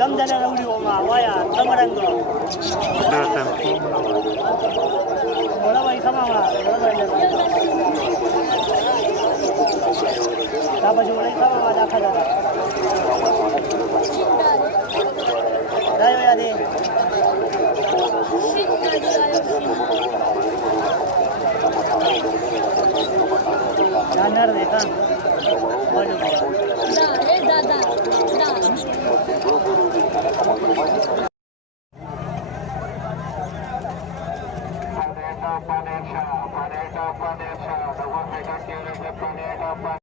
कम झाल्या एवढी वाया समरंग मला बाई समावा त्यापाशी मला समावा दाखवा काय यादी जाणार नाही का दादा